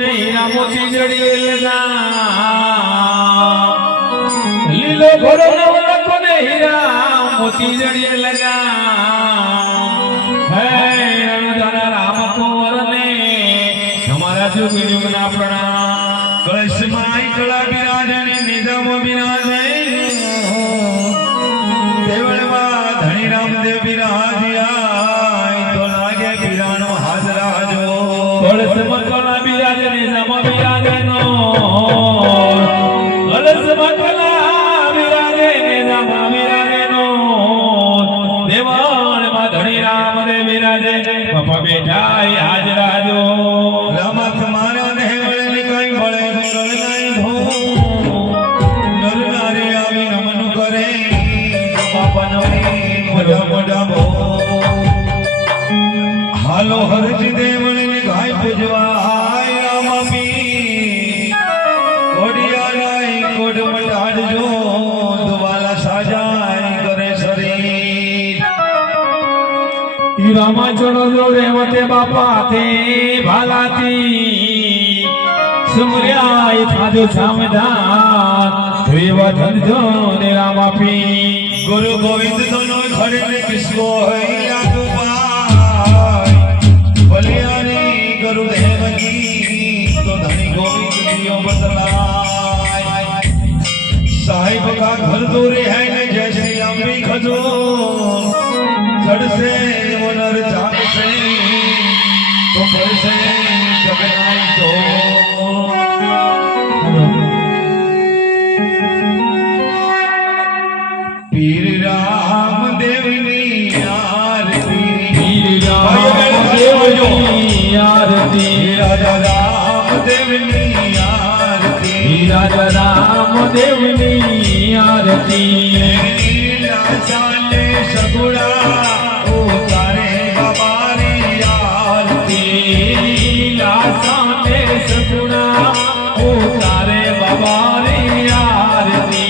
हीरा मोती जड़िएगा लीलो घोड़ो नवरा कोने हीरा मोती जड़िए लगा है अनुदाना राम कुंवर ने हमारा जुग जुगना प्रणाम कलश माई कला विराजने निजाम विराजे देवलवा धनी रामदेव विराजिया तो लागे विरानो हाजरा जो कलश मकला विराजे निजाम विराजे नो कलश मकला विराजे निजाम विराजे नो देवान मा धनी रामदेव विराजे बापा बेठाई हाजरा जो रामा तुम्हारा ने बड़े निकाई बड़े मंगल नाई धो नर नारी आवी नमन करे बापा नवी मोजा मोजा भो हालो हरजी देवण ने गाय पूजवा हाय रामा पी कोडिया नाई कोड मटाड़ जो दुवाला साजाई करे शरीर रामा चढ़ो जो रेवते बापा थे भालाती सुमरियाई थाजो सामधान हुईवा धनजो ने रामा पी गुरु गोविंद दोनों खड़े ने किसको है याद पाई बलियानी गुरु देव की तो धनी गोविंद दियो बतलाय साहिब का घर दूर है न जैसे अम्बी खजो जड़ से वो नर जाग से तो पर से जगनाई तो पीर राम देवनी आरती पीर राम देवनी आरती राजा राम देवनी आरती राजा राम देवनी आरती जाने सगुड़ा उतारे बाबारी आरती लासाने सगुड़ा उतारे बाबारी आरती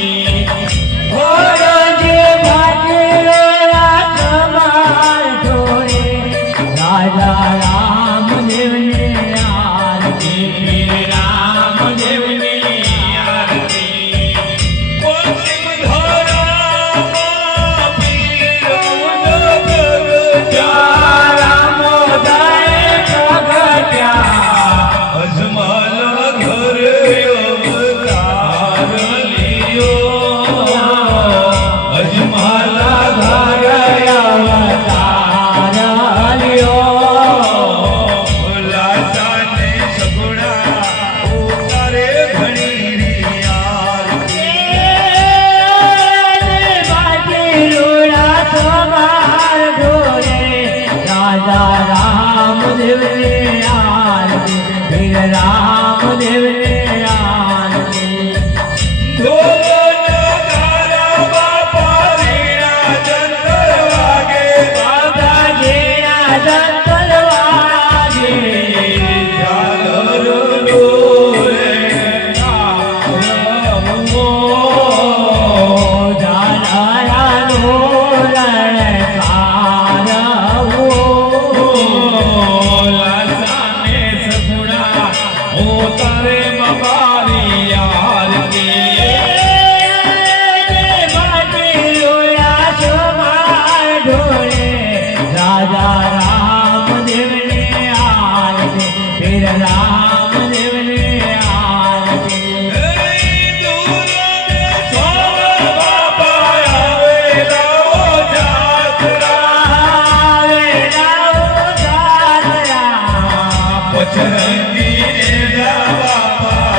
चरंगी रे बाबा